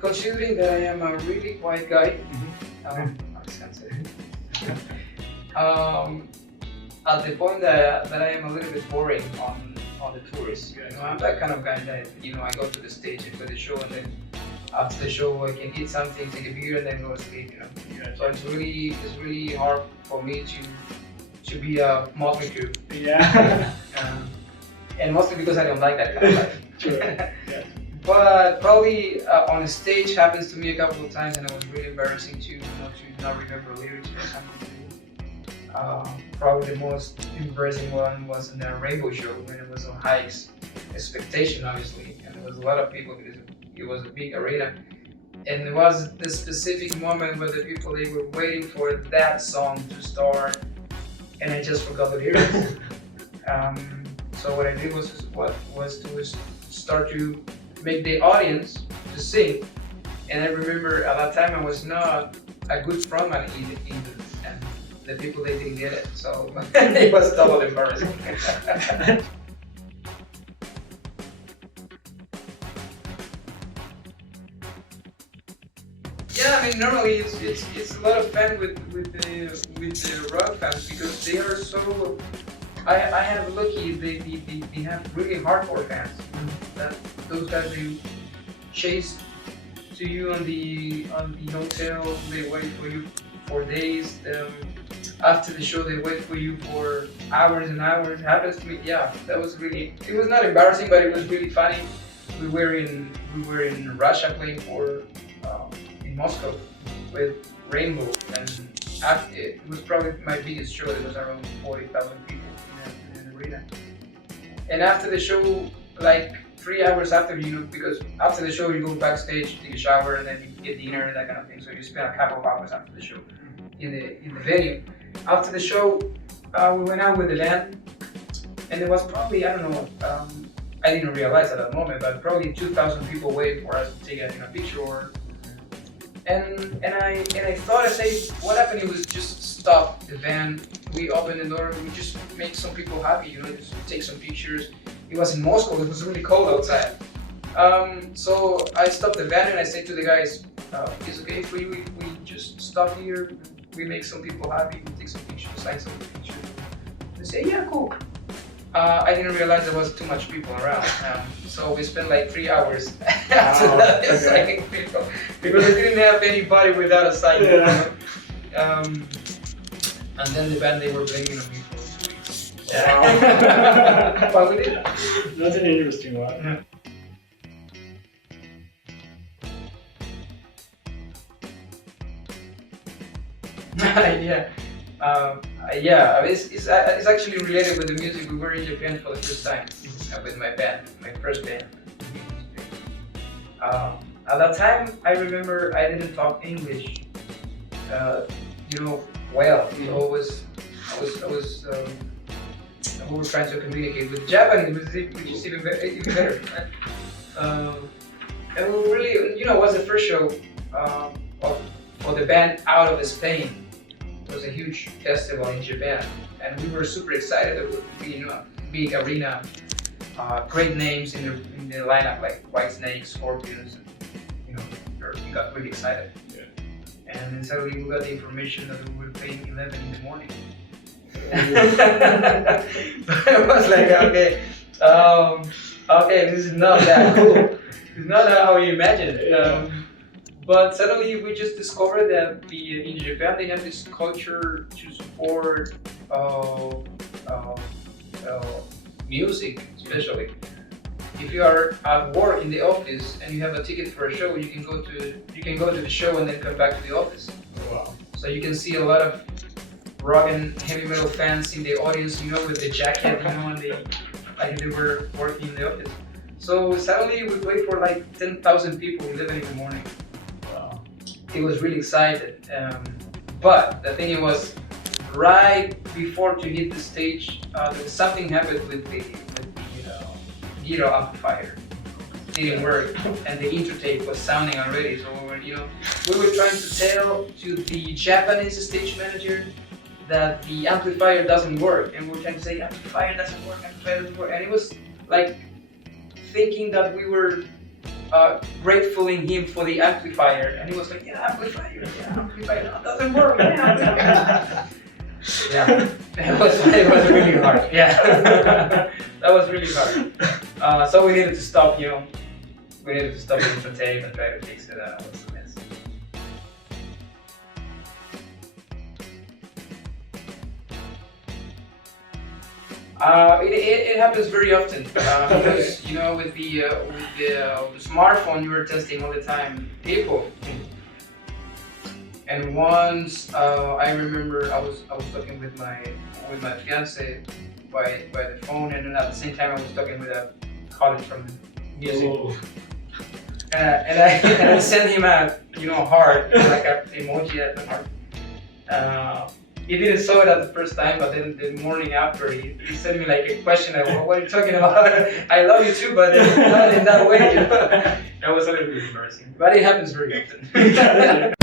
Considering that I am a really quiet guy, I can't say. um, at the point that I am a little bit boring on the tours. I'm that kind of guy that I go to the stage and play the show, and then after the show I can eat something, take a beer, and then go to sleep. So it's really hard for me to be a motley crew. Yeah. And mostly because I don't like that kind of life. True. Yeah. But probably on a stage happens to me a couple of times, and it was really embarrassing to not remember lyrics or something. Probably the most embarrassing one was in a Rainbow show when it was on high expectation, obviously, and there was a lot of people because it was a big arena, and it was the specific moment where the people they were waiting for that song to start, and I just forgot the lyrics. So what I did was to start to make the audience to sing, and I remember at that time I was not a good frontman either, and the people they didn't get it, so it was double embarrassing. Yeah, I mean normally it's a lot of fun with the rock fans because they are so. I have lucky they have really hardcore fans. That those guys they chase to you on the hotel. They wait for you for days. After the show, they wait for you for hours and hours. It happens to me. Yeah, that was really. It was not embarrassing, but it was really funny. We were in Russia playing for in Moscow with Rainbow, and it was probably my biggest show. It was around 40,000 people in the arena. And after the show, like 3 hours after, because after the show you go backstage, take a shower, and then you get dinner and that kind of thing. So you spend a couple of hours after the show in the venue. After the show, we went out with the band, and there was probably I don't know. I didn't realize at that moment, but probably 2,000 people waiting for us to take a picture. And I thought, I say, what happened? It was just stop the band. We opened the door. We just make some people happy, just take some pictures. It was in Moscow. It was really cold outside. So I stopped the band and I said to the guys, "It's okay for you. We just stop here. We make some people happy. We take some pictures, sign some pictures." They say, "Yeah, cool." I didn't realize there was too much people around, so we spent like 3 hours after that signing people because we didn't have anybody without a sign. And then the band they were blaming on me for 2 weeks. Wow. But we did. That's an interesting one. Yeah. Yeah, it's actually related with the music. We were in Japan for the first time with my band, my first band. At that time, I remember I didn't talk English, well. So we were trying to communicate with Japanese, which is even better. And we really, it was the first show for the band out of Spain. It was a huge festival in Japan, and we were super excited. There would be, a big arena, great names in the lineup like Whitesnake, Scorpions, and we got really excited. Yeah. And then suddenly we got the information that we were playing 11 in the morning. It was like, okay, this is not that cool. It's not how you imagine it. But suddenly we just discovered that in Japan they have this culture to support music, especially. If you are at work in the office and you have a ticket for a show, you can go to the show and then come back to the office. Wow. So you can see a lot of rock and heavy metal fans in the audience, with the jacket, and they were working in the office. So suddenly we played for like 10,000 people 11 in the morning. Wow. It was really excited. But the thing was, right before to hit the stage, something happened with the guitar amplifier. It didn't work, and the intertape was sounding already. So we were trying to tell to the Japanese stage manager that the amplifier doesn't work, and we're trying to say amplifier doesn't work, and it was like thinking that we were gratefulling him for the amplifier, and he was like, yeah, amplifier, no, it doesn't work, man. Yeah, it was really hard. Yeah, that was really hard. So we needed to stop, we needed to stop the tape and try to fix it. That was a mess. It happens very often because with the smartphone you were testing all the time people. And once I remember I was talking with my fiance by the phone, and then at the same time I was talking with a colleague from music. Oh. And I sent him a heart, like an emoji at the heart. He didn't saw it at the first time, but then the morning after he sent me like a question. What are you talking about? I love you too, but not in that way. That was a little bit embarrassing, but it happens very often.